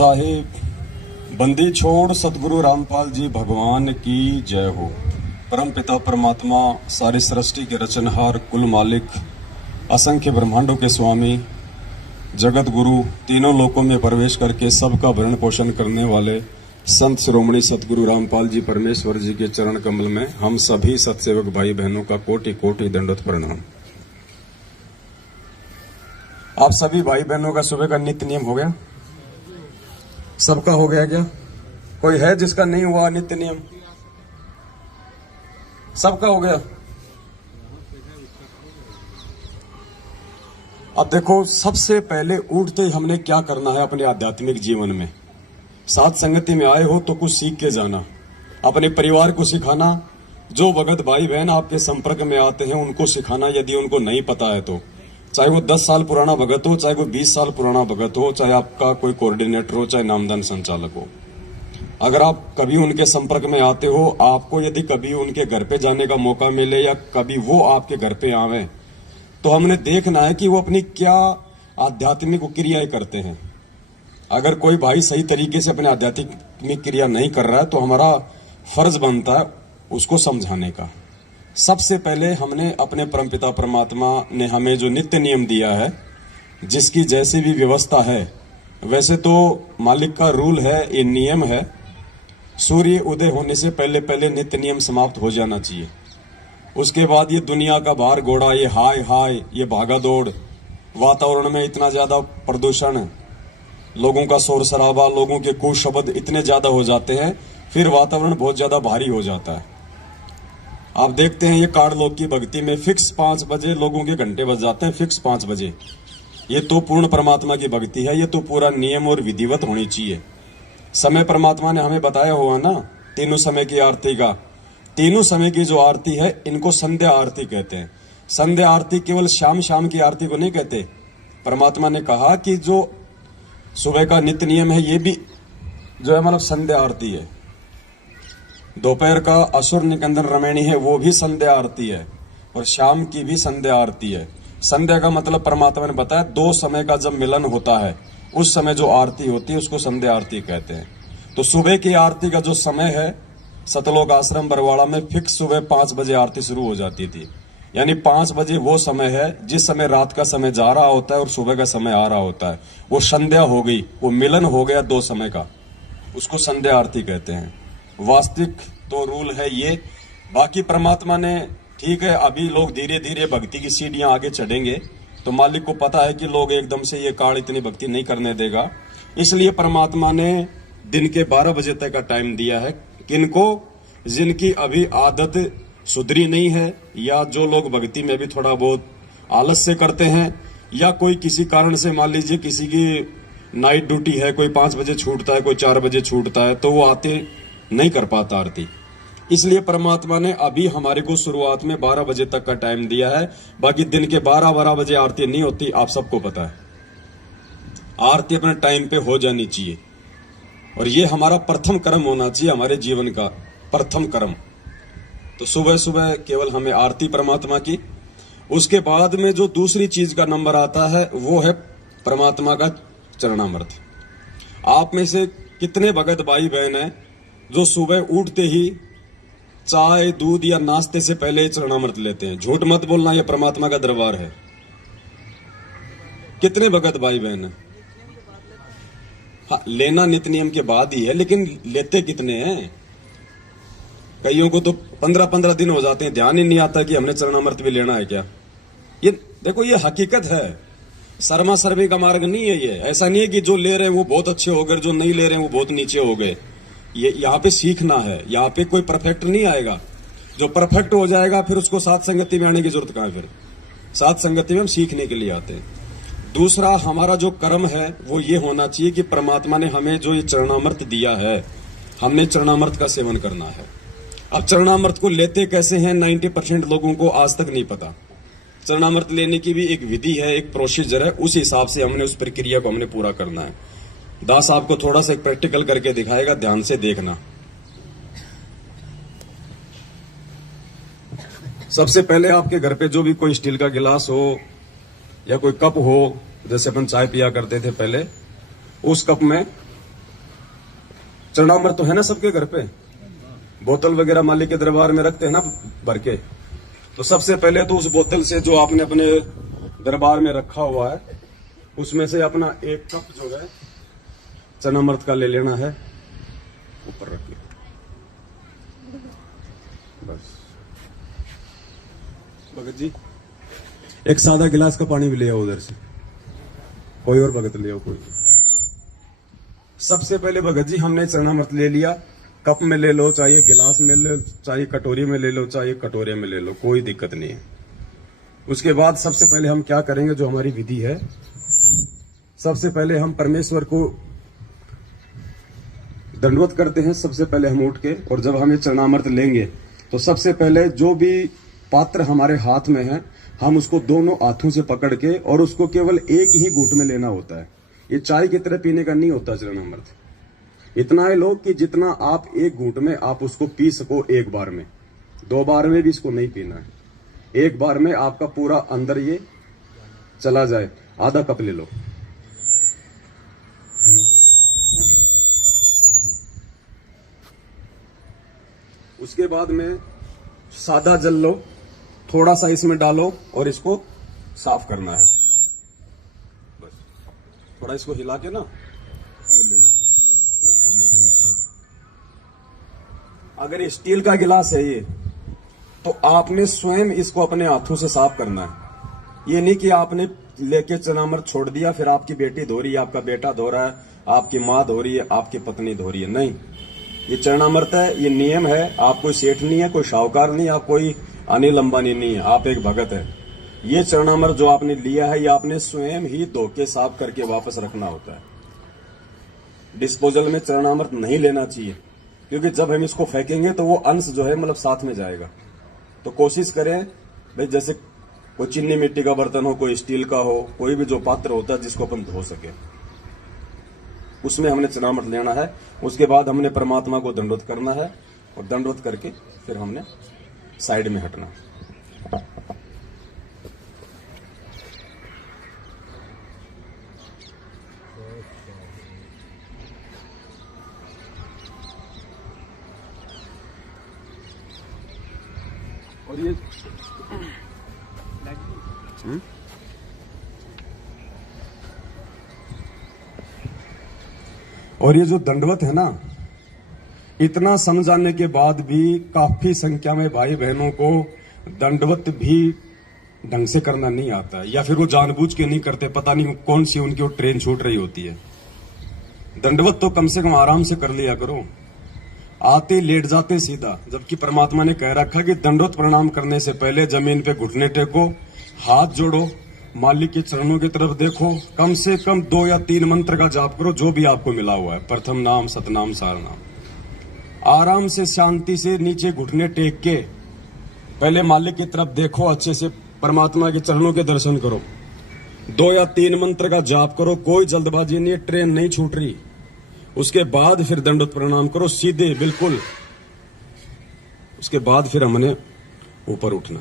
साहिब बंदी छोड़ सतगुरु रामपाल जी भगवान की जय हो। परम पिता परमात्मा सारी सृष्टि के रचनहार कुल मालिक असंख्य ब्रह्मांडों के स्वामी जगत गुरु तीनों लोकों में प्रवेश करके सबका भरण पोषण करने वाले संत शिरोमणि सतगुरु रामपाल जी परमेश्वर जी के चरण कमल में हम सभी सत्सेवक भाई बहनों का कोटि कोटि दंडवत प्रणाम। आप सभी भाई बहनों का सुबह का नित्य नियम हो गया? सबका हो गया क्या? कोई है जिसका नहीं हुआ नित्य नियम? सबका हो गया। अब देखो, सबसे पहले उठते ही हमने क्या करना है अपने आध्यात्मिक जीवन में। साथ संगति में आए हो तो कुछ सीख के जाना, अपने परिवार को सिखाना, जो भगत भाई बहन आपके संपर्क में आते हैं उनको सिखाना यदि उनको नहीं पता है तो। चाहे वो 10 साल पुराना भगत हो, चाहे वो 20 साल पुराना भगत हो, चाहे आपका कोई कोऑर्डिनेटर हो, चाहे नामदान संचालक हो। अगर आप कभी उनके संपर्क में आते हो, आपको यदि कभी उनके घर पे जाने का मौका मिले या कभी वो आपके घर पे आवे, तो हमने देखना है कि वो अपनी क्या आध्यात्मिक क्रियाएं करते हैं। अगर कोई भाई सही तरीके से अपने आध्यात्मिक क्रिया नहीं कर रहा है तो हमारा फर्ज बनता है उसको समझाने का। सबसे पहले हमने अपने परमपिता परमात्मा ने हमें जो नित्य नियम दिया है, जिसकी जैसी भी व्यवस्था है, वैसे तो मालिक का रूल है, ये नियम है, सूर्य उदय होने से पहले पहले नित्य नियम समाप्त हो जाना चाहिए। उसके बाद ये दुनिया का भार घोड़ा, ये हाय हाय, ये भागा दौड़, वातावरण में इतना ज्यादा प्रदूषण, लोगों का शोर शराबा, लोगों के कुशब्द इतने ज्यादा हो जाते हैं, फिर वातावरण बहुत ज्यादा भारी हो जाता है। आप देखते हैं ये काड़ लोग की भक्ति में फिक्स 5 बजे लोगों के घंटे बज जाते हैं, फिक्स 5 बजे। ये तो पूर्ण परमात्मा की भक्ति है, ये तो पूरा नियम और विधिवत होनी चाहिए। समय परमात्मा ने हमें बताया हुआ ना, तीनों समय की आरती का। तीनों समय की जो आरती है इनको संध्या आरती कहते हैं। संध्या आरती केवल शाम शाम की आरती को नहीं कहते। परमात्मा ने कहा कि जो सुबह का नित्य नियम है ये भी जो है मतलब संध्या आरती है। दोपहर का असुर निकंदन रमैणी है, वो भी संध्या आरती है, और शाम की भी संध्या आरती है। संध्या का मतलब परमात्मा ने बताया 2 समय का जब मिलन होता है उस समय जो आरती होती है उसको संध्या आरती कहते हैं। तो सुबह की आरती का जो समय है, सतलोक आश्रम बरवाड़ा में फिक्स सुबह 5 बजे आरती शुरू हो जाती थी। यानी 5 बजे वो समय है जिस समय रात का समय जा रहा होता है और सुबह का समय आ रहा होता है, वो संध्या हो गई, वो मिलन हो गया 2 समय का, उसको संध्या आरती कहते हैं। वास्तविक तो रूल है ये। बाकी परमात्मा ने, ठीक है, अभी लोग धीरे धीरे भक्ति की सीढ़ियां आगे चढ़ेंगे तो मालिक को पता है कि लोग एकदम से ये काल इतनी भक्ति नहीं करने देगा, इसलिए परमात्मा ने दिन के 12 बजे तक का टाइम दिया है। किनको? जिनकी अभी आदत सुधरी नहीं है, या जो लोग भक्ति में भी थोड़ा बहुत आलस से करते हैं, या कोई किसी कारण से, मान लीजिए किसी की नाइट ड्यूटी है, कोई 5 बजे छूटता है, कोई 4 बजे छूटता है, तो वो आते नहीं कर पाता आरती। इसलिए परमात्मा ने अभी हमारे को शुरुआत में 12 बजे तक का टाइम दिया है। बाकी दिन के 12 बजे आरती नहीं होती, आप सबको पता है। आरती अपने टाइम पे हो जानी चाहिए, और ये हमारा प्रथम कर्म होना चाहिए, हमारे जीवन का प्रथम कर्म। तो सुबह सुबह केवल हमें आरती परमात्मा की। उसके बाद में जो दूसरी चीज का नंबर आता है वो है परमात्मा का चरणामृत। आप में से कितने भगत भाई बहन हैं जो सुबह उठते ही चाय दूध या नाश्ते से पहले ही चरणामृत लेते हैं? झूठ मत बोलना, यह परमात्मा का दरबार है। कितने भगत भाई बहन हैं? हाँ, लेना नित्य नियम के बाद ही है, लेकिन लेते कितने हैं? कईयों को तो 15-15 दिन हो जाते हैं, ध्यान ही नहीं आता कि हमने चरणामृत भी लेना है क्या। ये देखो, ये हकीकत है, शर्मा सर्वे का मार्ग नहीं है ये। ऐसा नहीं है कि जो ले रहे हैं वो बहुत अच्छे हो गए, जो नहीं ले रहे हैं वो बहुत नीचे हो गए। ये यहाँ पे सीखना है, यहाँ पे कोई परफेक्ट नहीं आएगा। जो परफेक्ट हो जाएगा फिर उसको साथ संगति में आने की जरूरत कहाँ है? फिर साथ संगति में हम सीखने के लिए आते हैं। दूसरा, हमारा जो कर्म है वो ये होना चाहिए कि परमात्मा ने हमें जो ये चरणामृत दिया है, हमने चरणामृत का सेवन करना है। अब चरणामृत को लेते कैसे हैं 90% लोगों को आज तक नहीं पता। चरणामृत लेने की भी एक विधि है, एक प्रोसीजर है, उस हिसाब से हमने उस प्रक्रिया को हमने पूरा करना है। दास आपको थोड़ा सा एक प्रैक्टिकल करके दिखाएगा, ध्यान से देखना। सबसे पहले आपके घर पे जो भी कोई स्टील का गिलास हो या कोई कप हो, जैसे अपन चाय पिया करते थे पहले, उस कप में चरणामृत तो है ना सबके घर पे, बोतल वगैरह मालिक के दरबार में रखते हैं ना भर के। तो सबसे पहले तो उस बोतल से जो आपने अपने दरबार में रखा हुआ है उसमें से अपना एक कप जो है चरणामृत का ले लेना है, ऊपर रखिए बस। भगत जी एक सादा गिलास का पानी भी ले आओ उधर से, कोई और भगत ले आओ कोई। सबसे पहले भगत जी हमने चरणामृत ले लिया, कप में ले लो, चाहे गिलास में ले लो, चाहे कटोरी में ले लो, चाहे कटोरे में ले लो, कोई दिक्कत नहीं है। उसके बाद सबसे पहले हम क्या करेंगे, जो हमारी विधि है, सबसे पहले हम परमेश्वर को दंडवत करते हैं। सबसे पहले हम उठ के, और जब हम ये चरणामृत लेंगे तो सबसे पहले जो भी पात्र हमारे हाथ में है हम उसको दोनों हाथों से पकड़ के, और उसको केवल एक ही घूंट में लेना होता है। ये चाय की तरह पीने का नहीं होता चरणामृत। इतना है लोग कि जितना आप एक घूंट में आप उसको पी सको एक बार में, 2 बार में भी इसको नहीं पीना है, एक बार में आपका पूरा अंदर ये चला जाए। आधा कप ले लो, उसके बाद में सादा जल लो, थोड़ा सा इसमें डालो और इसको साफ करना है। बस थोड़ा इसको हिला के ना वो ले लो। अगर स्टील का गिलास है ये, तो आपने स्वयं इसको अपने हाथों से साफ करना है। ये नहीं कि आपने लेके चरणामृत छोड़ दिया, फिर आपकी बेटी धो रही है, आपका बेटा धो रहा है, आपकी माँ धो रही है, आपकी पत्नी धो रही है। नहीं, ये चरणामृत है, ये नियम है। आप कोई सेठ नहीं है, कोई शाहूकार नहीं, आप कोई अनिल अंबानी नहीं है, आप एक भगत है। ये चरणामृत जो आपने लिया है, ये आपने स्वयं ही धो के साफ करके वापस रखना होता है। डिस्पोजल में चरणामृत नहीं लेना चाहिए, क्योंकि जब हम इसको फेंकेंगे तो वो अंश जो है मतलब साथ में जाएगा। तो कोशिश करें भाई, जैसे कोई चीनी मिट्टी का बर्तन हो, कोई स्टील का हो, कोई भी जो पात्र होता है जिसको अपन धो सके, उसमें हमने चरणामृत लेना है। उसके बाद हमने परमात्मा को दंडवत करना है, और दंडवत करके फिर हमने साइड में हटना। और ये और ये जो दंडवत है ना, इतना समझाने के बाद भी काफी संख्या में भाई बहनों को दंडवत भी ढंग से करना नहीं आता है, या फिर वो जानबूझ के नहीं करते, पता नहीं कौन सी उनकी वो ट्रेन छूट रही होती है। दंडवत तो कम से कम आराम से कर लिया करो, आते लेट जाते सीधा। जबकि परमात्मा ने कह रखा कि दंडवत प्रणाम करने से पहले जमीन पे घुटने टेको, हाथ जोड़ो, मालिक के चरणों की तरफ देखो, कम से कम 2 या 3 मंत्र का जाप करो, जो भी आपको मिला हुआ है, प्रथम नाम, सतनाम, सारनाम। आराम से शांति से नीचे घुटने टेक के पहले मालिक की तरफ देखो, अच्छे से परमात्मा के चरणों के दर्शन करो, 2 या 3 मंत्र का जाप करो, कोई जल्दबाजी नहीं है, ट्रेन नहीं छूट रही। उसके बाद फिर दंडवत प्रणाम करो सीधे बिल्कुल। उसके बाद फिर हमने ऊपर उठना।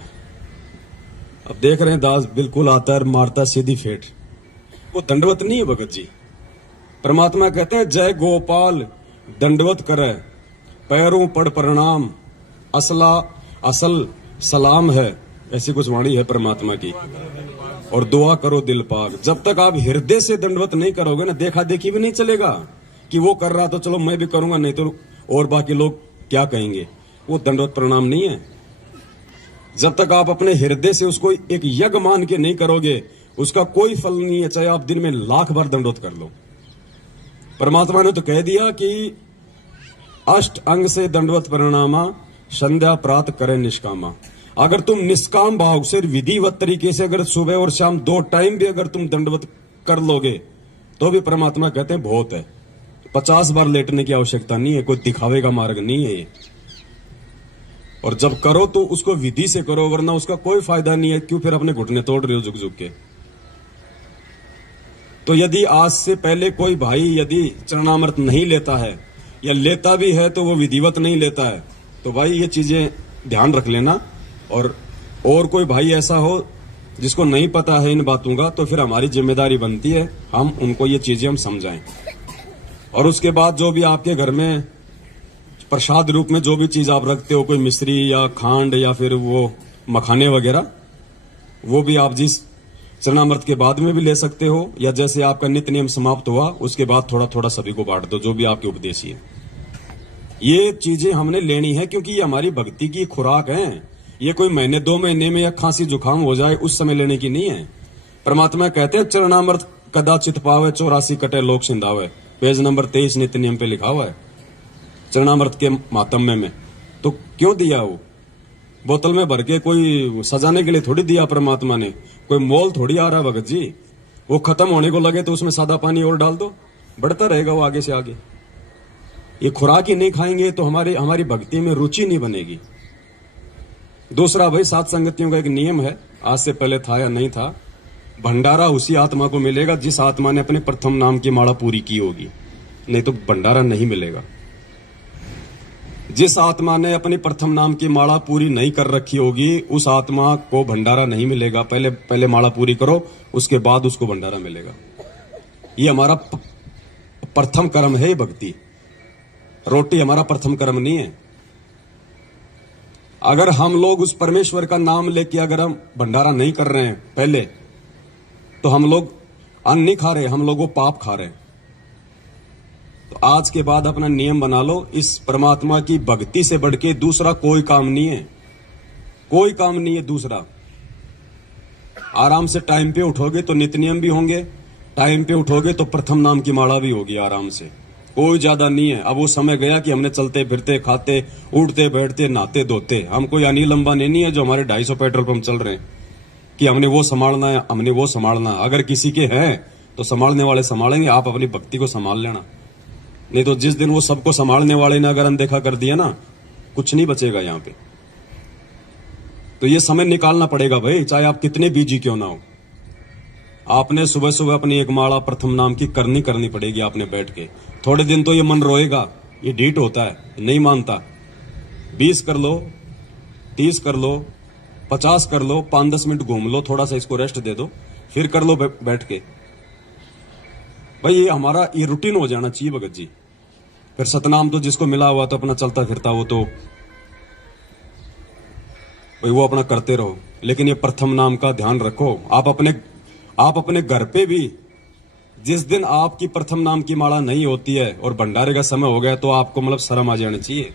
अब देख रहे हैं दास बिल्कुल आता है, मारता सीधी फेट। वो दंडवत नहीं है भगत जी। परमात्मा कहते हैं जय गोपाल दंडवत करे, पैरों पड़ प्रणाम, असला असल सलाम है, ऐसी कुछ वाणी है परमात्मा की। और दुआ करो दिल पाक। जब तक आप हृदय से दंडवत नहीं करोगे ना, देखा देखी भी नहीं चलेगा कि वो कर रहा तो चलो मैं भी करूंगा, नहीं तो और बाकी लोग क्या कहेंगे। वो दंडवत प्रणाम नहीं है। जब तक आप अपने हृदय से उसको एक यज्ञ मान के नहीं करोगे, उसका कोई फल नहीं है, चाहे आप दिन में 1,00,000 बार दंडवत कर लो। परमात्मा ने तो कह दिया कि अष्ट अंग से दंडवत प्रणामा, संध्या प्रात करे निष्कामा। अगर तुम निष्काम भाव से विधिवत तरीके से अगर सुबह और शाम 2 टाइम भी अगर तुम दंडवत कर लोगे, तो भी परमात्मा कहते हैं बहुत है। 50 बार लेटने की आवश्यकता नहीं है, कोई दिखावे का मार्ग नहीं है ये। और जब करो तो उसको विधि से करो, वरना उसका कोई फायदा नहीं है। क्यों फिर अपने घुटने तोड़ रहे हो झुक झुक के। तो यदि आज से पहले कोई भाई यदि चरणामृत नहीं लेता है, या लेता भी है तो वो विधिवत नहीं लेता है, तो भाई ये चीजें ध्यान रख लेना। और कोई भाई ऐसा हो जिसको नहीं पता है इन बातों का, तो फिर हमारी जिम्मेदारी बनती है हम उनको ये चीजें हम समझाएं। और उसके बाद जो भी आपके घर में प्रसाद रूप में जो भी चीज आप रखते हो, कोई मिश्री या खांड या फिर वो मखाने वगैरह, वो भी आप जिस चरणामृत के बाद में भी ले सकते हो, या जैसे आपका नित्य नियम समाप्त हुआ उसके बाद थोड़ा थोड़ा सभी को बांट दो, जो भी आपके उपदेशी है। ये चीजें हमने लेनी है क्योंकि ये हमारी भक्ति की खुराक है। ये कोई महीने 2 महीने में या खांसी जुकाम हो जाए उस समय लेने की नहीं है। परमात्मा कहते हैं चरणामृत कदाचित पावे 84 कटे लोक सिंधावे, पेज नंबर 23 नित्य नियम पे लिखा हुआ है चरणामृत के मातम्य में। तो क्यों दिया वो? बोतल में भर के कोई सजाने के लिए थोड़ी दिया परमात्मा ने, कोई मोल थोड़ी आ रहा भगत जी। वो खत्म होने को लगे तो उसमें सादा पानी और डाल दो, बढ़ता रहेगा वो आगे से आगे। ये खुराक ही नहीं खाएंगे तो हमारी भक्ति में रुचि नहीं बनेगी। दूसरा भाई, सात संगतियों का एक नियम है, आज से पहले था या नहीं था, भंडारा उसी आत्मा को मिलेगा जिस आत्मा ने अपने प्रथम नाम की माला पूरी की होगी, नहीं तो भंडारा नहीं मिलेगा। जिस आत्मा ने अपनी प्रथम नाम की माला पूरी नहीं कर रखी होगी उस आत्मा को भंडारा नहीं मिलेगा। पहले माला पूरी करो, उसके बाद उसको भंडारा मिलेगा। ये हमारा प्रथम कर्म है, भक्ति। रोटी हमारा प्रथम कर्म नहीं है। अगर हम लोग उस परमेश्वर का नाम लेके अगर हम भंडारा नहीं कर रहे हैं पहले, तो हम लोग अन्न नहीं खा रहे, हम लोग वो पाप खा रहे हैं। तो आज के बाद अपना नियम बना लो, इस परमात्मा की भक्ति से बढ़ के दूसरा कोई काम नहीं है, कोई काम नहीं है दूसरा। आराम से टाइम पे उठोगे तो नित्य नियम भी होंगे, टाइम पे उठोगे तो प्रथम नाम की माला भी होगी आराम से। कोई ज्यादा नहीं है। अब वो समय गया कि हमने चलते फिरते खाते उठते बैठते नहाते धोते, हम कोई अनिल अंबानी नहीं है जो हमारे 250 पेट्रोल पंप चल रहे हैं कि हमने वो संभालना है, हमने वो संभालना है। अगर किसी के हैं तो संभालने वाले संभालेंगे, आप अपनी भक्ति को संभाल लेना। नहीं तो जिस दिन वो सबको संभालने वाले ने अगर अनदेखा कर दिया ना, कुछ नहीं बचेगा यहाँ पे। तो ये समय निकालना पड़ेगा भाई, चाहे आप कितने बिजी क्यों ना हो। आपने सुबह सुबह अपनी एक माला प्रथम नाम की करनी पड़ेगी आपने बैठ के। थोड़े दिन तो ये मन रोएगा, ये ढीठ होता है, नहीं मानता। 20 कर लो, 30 कर लो, 50 कर लो, 5-10 मिनट घूम लो, थोड़ा सा इसको रेस्ट दे दो, फिर कर लो बैठ के। भाई ये हमारा ये रूटीन हो जाना चाहिए भगत जी। फिर सतनाम तो जिसको मिला हुआ तो अपना चलता फिरता वो तो भाई वो अपना करते रहो, लेकिन ये प्रथम नाम का ध्यान रखो। आप अपने घर पे भी जिस दिन आपकी प्रथम नाम की माला नहीं होती है और भंडारे का समय हो गया तो आपको मतलब शर्म आ जानी चाहिए।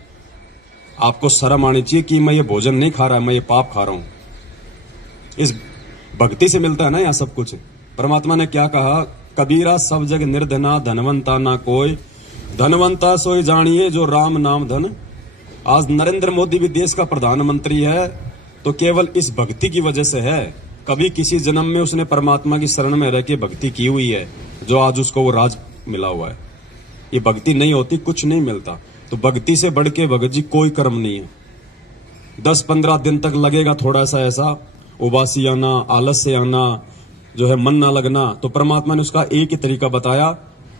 आपको शर्म आनी चाहिए कि मैं ये भोजन नहीं खा रहा, मैं ये पाप खा रहा हूं। इस भक्ति से मिलता है ना यहाँ सब कुछ। परमात्मा ने क्या कहा, कबीरा सब जग निर्धना धनवंता ना कोई, धनवंता सोई जानिए जो राम नाम धन। आज नरेंद्र मोदी भी देश का प्रधानमंत्री है तो केवल इस भक्ति की वजह से है। कभी किसी जन्म में उसने परमात्मा की शरण में रह के भक्ति की हुई है जो आज उसको वो राज मिला हुआ है। ये भक्ति नहीं होती कुछ नहीं मिलता। तो भक्ति से बढ़ के भगत जी कोई कर्म नहीं है। 10-15 दिन तक लगेगा थोड़ा सा ऐसा उबासी आना, आलस से आना, जो है मन ना लगना, तो परमात्मा ने उसका एक ही तरीका बताया।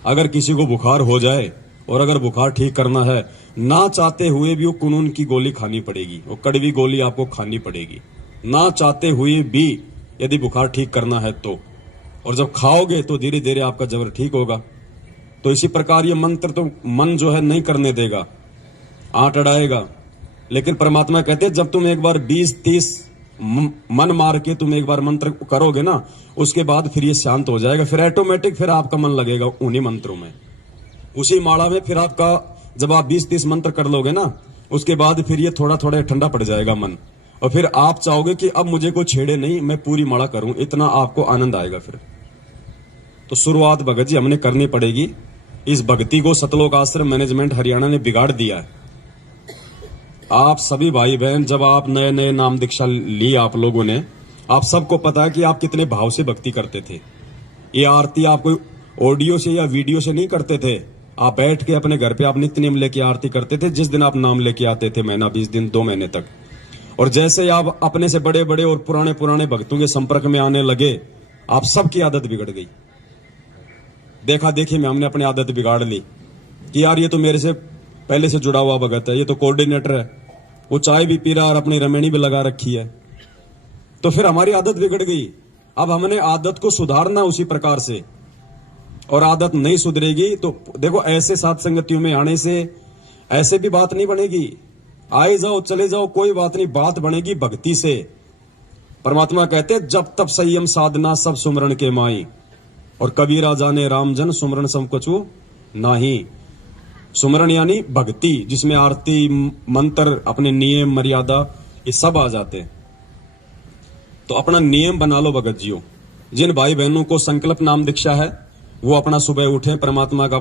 अगर किसी को बुखार हो जाए और अगर बुखार ठीक करना है, ना चाहते हुए भी वो कुनून की गोली खानी पड़ेगी, वो कड़वी गोली आपको खानी पड़ेगी, ना चाहते हुए भी यदि बुखार ठीक करना है तो। और जब खाओगे तो धीरे धीरे आपका जबर ठीक होगा। तो इसी प्रकार ये मंत्र तो मन जो है नहीं करने देगा, आंट अड़ाएगा। लेकिन परमात्मा कहते हैं जब तुम एक बार 20-30 मन मार के तुम एक बार मंत्र करोगे ना, उसके बाद फिर ये शांत हो जाएगा। फिर ऑटोमेटिक फिर आपका मन लगेगा उन्हीं मंत्रों में, उसी माला में। फिर आपका जब आप 20-30 मंत्र कर लोगे ना, उसके बाद फिर ये थोड़ा थोड़ा ठंडा पड़ जाएगा मन, और फिर आप चाहोगे कि अब मुझे कोई छेड़े नहीं, मैं पूरी माला करूं, इतना आपको आनंद आएगा फिर। तो शुरुआत भगत जी हमने करनी पड़ेगी। इस भक्ति को सतलोक आश्रम मैनेजमेंट हरियाणा ने बिगाड़ दिया है। आप सभी भाई बहन जब आप नए नए नाम दीक्षा ली आप लोगों ने, आप सबको पता है कि आप कितने भाव से भक्ति करते थे। ये आरती आप कोई ऑडियो से या वीडियो से नहीं करते थे, आप बैठ के अपने घर पे आप नित्य नियम लेके आरती करते थे। जिस दिन आप नाम लेके आते थे, महीना 20 दिन 2 महीने तक, और जैसे आप अपने से बड़े बड़े और पुराने भक्तों के संपर्क में आने लगे, आप सबकी आदत बिगड़ गई। देखा देखी में हमने अपनी आदत बिगाड़ ली कि यार ये तो मेरे से पहले से जुड़ा हुआ भगत है, ये तो कोऑर्डिनेटर है, वो चाय भी पी रहा और अपनी रमेणी भी लगा रखी है। तो फिर हमारी आदत बिगड़ गई। अब हमने आदत को सुधारना उसी प्रकार से और आदत नहीं सुधरेगी तो देखो ऐसे साथ संगतियों में आने से ऐसे भी बात नहीं बनेगी। आए जाओ चले जाओ कोई बात नहीं, बात बनेगी भक्ति से। परमात्मा कहते जब तब संयम साधना सब सुमरण के माई, और कबीरा जाने रामजन सुमरण सब कछु नाही। सुमरण यानी भक्ति, जिसमें आरती मंत्र अपने नियम मर्यादा ये सब आ जाते हैं। तो अपना नियम बना लो भगत जियो। जिन भाई बहनों को संकल्प नाम दीक्षा है वो अपना सुबह उठे, परमात्मा का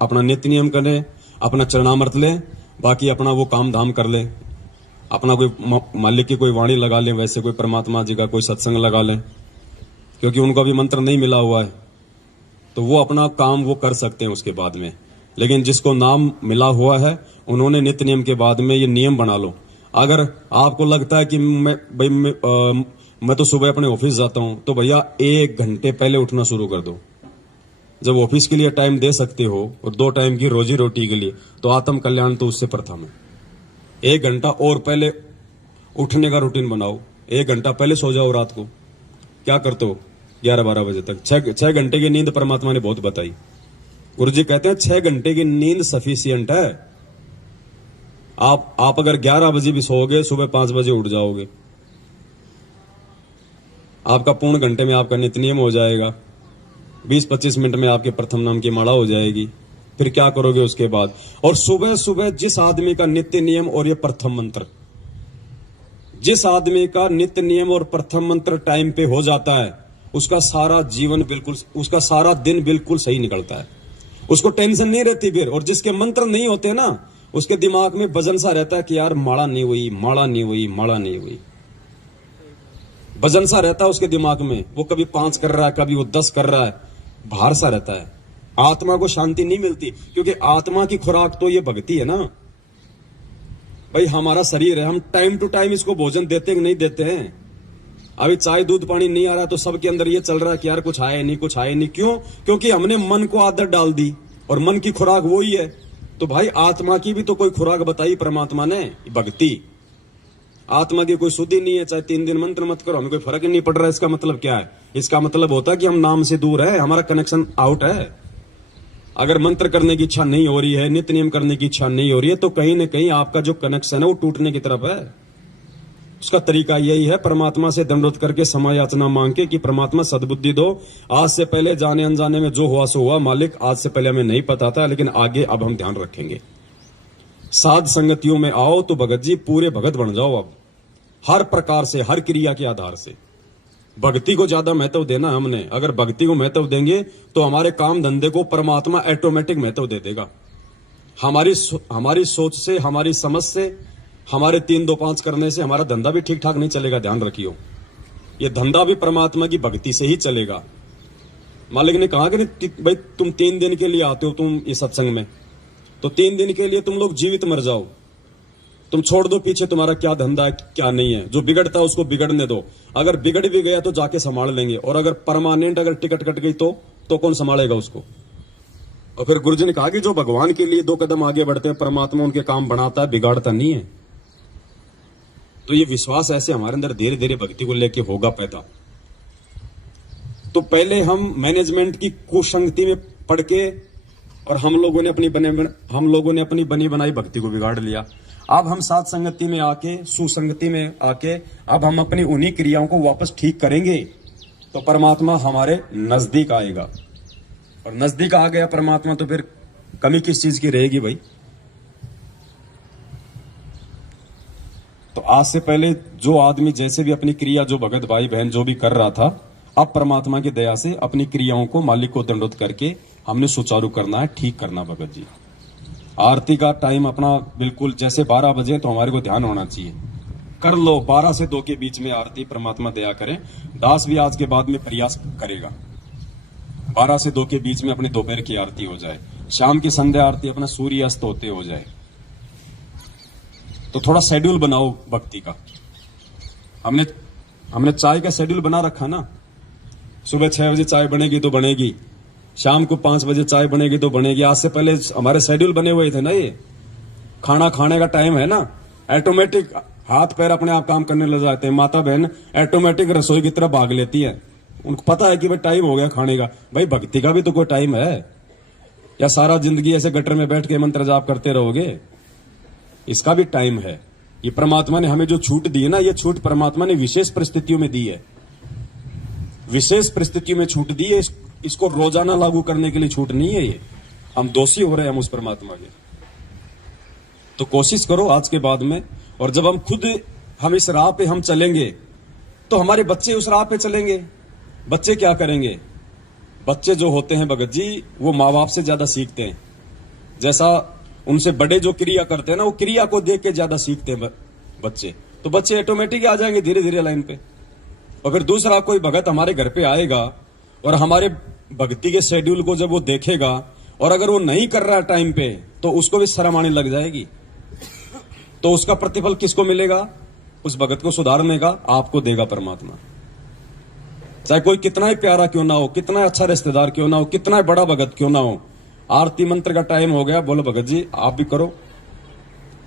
अपना नित्य नियम करें, अपना चरणामृत ले, बाकी अपना वो काम धाम कर ले। अपना कोई मालिक की कोई वाणी लगा ले, वैसे कोई परमात्मा जी का कोई सत्संग लगा ले, क्योंकि उनको अभी मंत्र नहीं मिला हुआ है तो वो अपना काम वो कर सकते हैं उसके बाद में। लेकिन जिसको नाम मिला हुआ है उन्होंने नित्य नियम के बाद में ये नियम बना लो। अगर आपको लगता है कि मैं तो सुबह अपने ऑफिस जाता हूं, तो भैया 1 घंटे पहले उठना शुरू कर दो। जब ऑफिस के लिए टाइम दे सकते हो और 2 टाइम की रोजी रोटी के लिए, तो आत्म कल्याण तो उससे प्रथम है। 1 घंटा और पहले उठने का रूटीन बनाओ। 1 घंटा पहले सो जाओ रात को। क्या करते हो 11-12 बजे तक? 6 घंटे की नींद परमात्मा ने बहुत बताई। गुरु जी कहते हैं 6 घंटे की नींद सफिशियंट है। आप अगर 11 बजे भी सोओगे, सुबह 5 बजे उठ जाओगे, आपका पूर्ण घंटे में आपका नित्य नियम हो जाएगा। 20-25 मिनट में आपके प्रथम नाम की माला हो जाएगी। फिर क्या करोगे उसके बाद? और सुबह सुबह जिस आदमी का नित्य नियम और ये प्रथम मंत्र, जिस आदमी का नित्य नियम और प्रथम मंत्र टाइम पे हो जाता है, उसका सारा जीवन बिल्कुल, उसका सारा दिन बिल्कुल सही निकलता है। उसको टेंशन नहीं रहती फिर। और जिसके मंत्र नहीं होते ना, उसके दिमाग में वजन सा रहता है कि यार माला नहीं हुई, माला नहीं हुई, माला नहीं हुई। वजन सा रहता है उसके दिमाग में। वो कभी 5 कर रहा है, कभी वो 10 कर रहा है, भार सा रहता है। आत्मा को शांति नहीं मिलती, क्योंकि आत्मा की खुराक तो ये भक्ति है ना भाई। हमारा शरीर है, हम टाइम टू टाइम इसको भोजन देते कि नहीं देते हैं? अभी चाय दूध पानी नहीं आ रहा तो सबके अंदर ये चल रहा है कि यार कुछ आए नहीं, कुछ आए नहीं। क्यों? क्योंकि हमने मन को आदत डाल दी, और मन की खुराक वो ही है। तो भाई आत्मा की भी तो कोई खुराक बताई परमात्मा ने, भक्ति। आत्मा की कोई शुद्धि नहीं है, चाहे 3 दिन मंत्र मत करो, हमें कोई फर्क ही नहीं पड़ रहा है। इसका मतलब क्या है? इसका मतलब होता है कि हम नाम से दूर है, हमारा कनेक्शन आउट है। अगर मंत्र करने की इच्छा नहीं हो रही है, नित्य नियम करने की इच्छा नहीं हो रही है, तो कहीं ना कहीं आपका जो कनेक्शन है वो टूटने की तरफ है। उसका तरीका यही है, परमात्मा से दंडोत करके समय याचना मांग के कि परमात्मा सद्बुद्धि दो। आज से पहले जाने अनजाने में जो हुआ सो हुआ, मालिक आज से पहले हमें नहीं पता था, लेकिन आगे अब हम ध्यान रखेंगे। साध संगतियों में आओ तो भगत जी पूरे भगत बन जाओ। अब हर प्रकार से, हर क्रिया के आधार से भक्ति को ज्यादा महत्व देना है हमने। अगर भक्ति को महत्व देंगे तो हमारे काम धंधे को परमात्मा ऑटोमेटिक महत्व दे देगा। हमारी सोच से, हमारी समझ से, हमारे 3-2-5 करने से हमारा धंधा भी ठीक ठाक नहीं चलेगा। ध्यान रखियो, ये धंधा भी परमात्मा की भक्ति से ही चलेगा। मालिक ने कहा कि भाई तुम 3 दिन के लिए आते हो तुम इस सत्संग में, तो 3 दिन के लिए तुम लोग जीवित मर जाओ। तुम छोड़ दो पीछे तुम्हारा क्या धंधा है क्या नहीं है। जो बिगड़ता है उसको बिगड़ने दो। अगर बिगड़ भी गया तो जाके संभाल लेंगे, और अगर परमानेंट अगर टिकट कट गई तो कौन संभालेगा उसको? और फिर गुरुजी ने कहा कि जो भगवान के लिए 2 कदम आगे बढ़ते हैं, परमात्मा उनके काम बनाता है, बिगाड़ता नहीं है। तो ये विश्वास ऐसे हमारे अंदर धीरे धीरे भक्ति को लेके होगा पैदा। तो पहले हम मैनेजमेंट की कुसंगति में पड़ के, और हम लोगों ने अपनी बनी बनाई भक्ति को बिगाड़ लिया। अब हम साथ संगति में आके, सुसंगति में आके, अब हम अपनी उन्हीं क्रियाओं को वापस ठीक करेंगे तो परमात्मा हमारे नजदीक आएगा। और नजदीक आ गया परमात्मा तो फिर कमी किस चीज की रहेगी भाई? तो आज से पहले जो आदमी जैसे भी अपनी क्रिया, जो भगत भाई बहन जो भी कर रहा था, अब परमात्मा की दया से अपनी क्रियाओं को मालिक को दंडोत करके हमने सुचारू करना है, ठीक करना। भगत जी आरती का टाइम अपना बिल्कुल जैसे 12 बजे तो हमारे को ध्यान होना चाहिए। कर लो 12 से 2 के बीच में आरती, परमात्मा दया करें। दास भी आज के बाद में प्रयास करेगा 12 से 2 के बीच में अपनी दोपहर की आरती हो जाए, शाम की संध्या आरती अपना सूर्य अस्त होते हो जाए। तो थोड़ा शेड्यूल बनाओ भक्ति का। हमने चाय का शेड्यूल बना रखा ना, सुबह 6 बजे चाय बनेगी तो बनेगी, शाम को 5 बजे चाय बनेगी तो बनेगी। आज से पहले हमारे शेड्यूल बने हुए थे ना, ये खाना खाने का टाइम है ना, ऑटोमेटिक हाथ पैर अपने आप काम करने लग जाते हैं। माता बहन ऑटोमेटिक रसोई की तरफ भाग लेती है। उनको पता है कि भाई टाइम हो गया खाने का। भाई भक्ति का भी तो कोई टाइम है, या सारा जिंदगी ऐसे गटर में बैठ के मंत्र जाप करते रहोगे? इसका भी टाइम है। ये परमात्मा ने हमें जो छूट दी है ना, ये छूट परमात्मा ने विशेष परिस्थितियों में दी है, विशेष परिस्थितियों में छूट दी है। इसको रोजाना लागू करने के लिए छूट नहीं है। ये हम दोषी हो रहे हैं हम उस परमात्मा के। तो कोशिश करो आज के बाद में, और जब हम इस राह पे हम चलेंगे तो हमारे बच्चे उस राह पे चलेंगे। बच्चे क्या करेंगे? बच्चे जो होते हैं भगत जी, वो माँ बाप से ज्यादा सीखते हैं। जैसा उनसे बड़े जो क्रिया करते हैं ना, वो क्रिया को देख के ज्यादा सीखते हैं बच्चे। तो बच्चे ऑटोमेटिक आ जाएंगे धीरे धीरे लाइन पे। और फिर दूसरा कोई भगत हमारे घर पे आएगा और हमारे भक्ति के शेड्यूल को जब वो देखेगा, और अगर वो नहीं कर रहा टाइम पे, तो उसको भी शर्म आने लग जाएगी। तो उसका प्रतिफल किसको मिलेगा? उस भगत को सुधारने का आपको देगा परमात्मा। चाहे कोई कितना ही प्यारा क्यों ना हो, कितना अच्छा रिश्तेदार क्यों ना हो, कितना बड़ा भगत क्यों ना हो। आरती मंत्र का टाइम हो गया, बोलो भगत जी आप भी करो,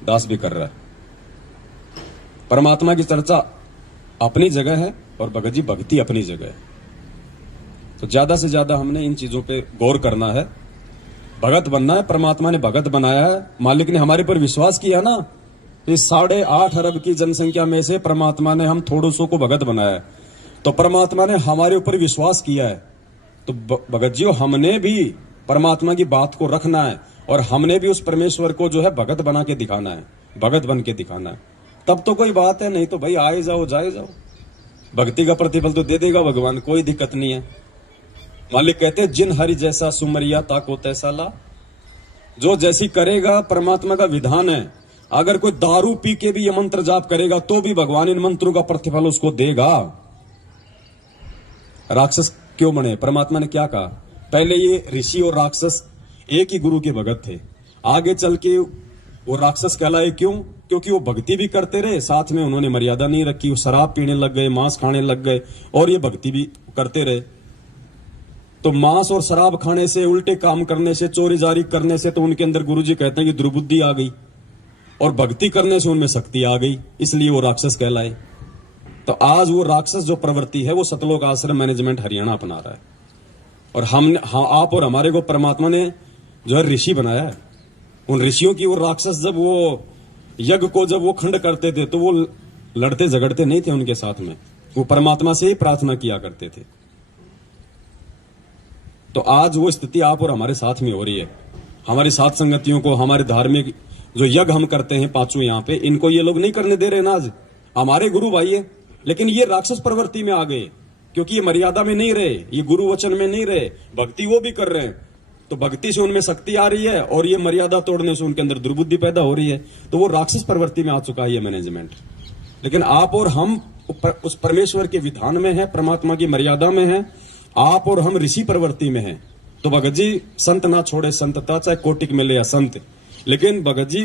दास भी कर रहा है। परमात्मा की चर्चा अपनी जगह है और भगत जी भक्ति अपनी जगह है। तो ज्यादा से ज्यादा हमने इन चीजों पे गौर करना है। भगत बनना है, परमात्मा ने भगत बनाया है। मालिक ने हमारे पर विश्वास किया ना, इस 8.5 अरब की जनसंख्या में से परमात्मा ने हम थोड़ों सौ को भगत बनाया है। तो परमात्मा ने हमारे ऊपर विश्वास किया है। तो भगत जी हमने भी परमात्मा की बात को रखना है, और हमने भी उस परमेश्वर को जो है भगत बना के दिखाना है, भगत बन के दिखाना है। तब तो कोई बात है, नहीं तो भाई आए जाओ जाए जाओ, भक्ति का प्रतिफल तो दे देगा भगवान, कोई दिक्कत नहीं है। मालिक कहते हैं जिन हरि जैसा सुमरिया ताको तैसा ला। जो जैसी करेगा परमात्मा का विधान है। अगर कोई दारू पी के भी ये मंत्र जाप करेगा तो भी भगवान इन मंत्रों का प्रतिफल उसको देगा। राक्षस क्यों बने? परमात्मा ने क्या कहा? पहले ये ऋषि और राक्षस एक ही गुरु के भगत थे, आगे चल के वो राक्षस कहलाए। क्यों? क्योंकि वो भक्ति भी करते रहे, साथ में उन्होंने मर्यादा नहीं रखी, वो शराब पीने लग गए, मांस खाने लग गए, और ये भक्ति भी करते रहे। तो मांस और शराब खाने से, उल्टे काम करने से, चोरी जारी करने से तो उनके अंदर गुरुजी कहते हैं कि दुर्बुद्धि आ गई, और भक्ति करने से उनमें शक्ति आ गई, इसलिए वो राक्षस कहलाए। तो आज वो राक्षस जो प्रवृत्ति है वो सतलोक आश्रम मैनेजमेंट हरियाणा अपना रहा है। और आप और हमारे को परमात्मा ने जो है ऋषि बनाया है। उन ऋषियों की वो राक्षस जब वो यज्ञ को जब वो खंड करते थे तो वो लड़ते झगड़ते नहीं थे उनके साथ में, वो परमात्मा से ही प्रार्थना किया करते थे। तो आज वो स्थिति आप और हमारे साथ में हो रही है। हमारी साथ संगतियों को, हमारे धार्मिक जो यज्ञ हम करते हैं पांचों यहाँ पे, इनको ये लोग नहीं करने दे रहे ना। आज हमारे गुरु भाई है, लेकिन ये राक्षस प्रवृत्ति में आ गए, क्योंकि ये मर्यादा में नहीं रहे, ये गुरु वचन में नहीं रहे, भक्ति वो भी कर रहे हैं। तो भक्ति से उनमें शक्ति आ रही है, और ये मर्यादा तोड़ने से उनके अंदर दुर्बुद्धि पैदा हो रही है। तो वो राक्षस प्रवृत्ति में आ चुका है ये मैनेजमेंट। लेकिन आप और हम उस परमेश्वर के विधान में है, परमात्मा की मर्यादा में है। आप और हम ऋषि प्रवृत्ति में है। तो भगत जी संत ना छोड़े संतता, चाहे कोटिक मिले या संत। लेकिन भगत जी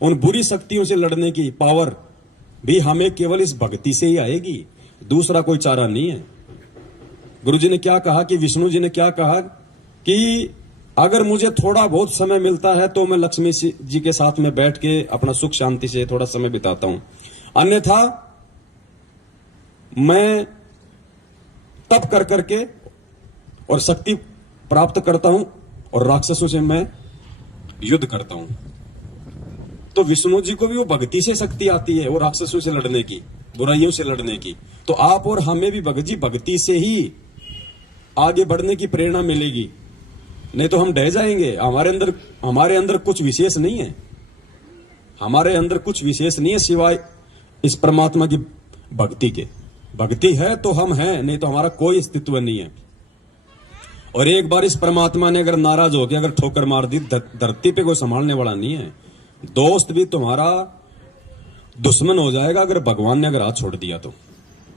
उन बुरी शक्तियों से लड़ने की पावर भी हमें केवल इस भक्ति से ही आएगी, दूसरा कोई चारा नहीं है। गुरु जी ने क्या कहा कि विष्णु जी ने क्या कहा कि अगर मुझे थोड़ा बहुत समय मिलता है तो मैं लक्ष्मी जी के साथ में बैठ के अपना सुख शांति से थोड़ा समय बिताता हूं, अन्यथा मैं तप कर करके और शक्ति प्राप्त करता हूं और राक्षसों से मैं युद्ध करता हूं। तो विष्णु जी को भी वो भक्ति से शक्ति आती है, वो राक्षसों से लड़ने की, बुराइयों से लड़ने की। तो आप और हमें भी भगत जी भक्ति से ही आगे बढ़ने की प्रेरणा मिलेगी, नहीं तो हम ढह जाएंगे। हमारे अंदर कुछ विशेष नहीं है, हमारे अंदर कुछ विशेष नहीं है सिवाय इस परमात्मा की भक्ति के। भक्ति है तो हम हैं, नहीं तो हमारा कोई अस्तित्व नहीं है। और एक बार इस परमात्मा ने अगर नाराज होकर अगर ठोकर मार दी, धरती पे कोई संभालने वाला नहीं है। दोस्त भी तुम्हारा दुश्मन हो जाएगा अगर भगवान ने अगर हाथ छोड़ दिया तो।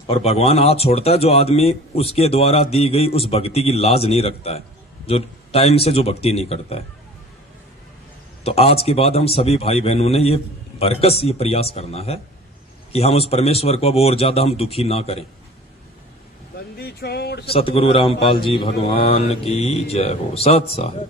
और भगवान हाथ छोड़ता है जो आदमी उसके द्वारा दी गई उस भक्ति की लाज नहीं रखता है, जो टाइम से जो भक्ति नहीं करता है। तो आज के बाद हम सभी भाई बहनों ने ये बरकस ये प्रयास करना है कि हम उस परमेश्वर को अब और ज्यादा हम दुखी ना करें। सतगुरु रामपाल जी भगवान की जय हो। सत साहिब।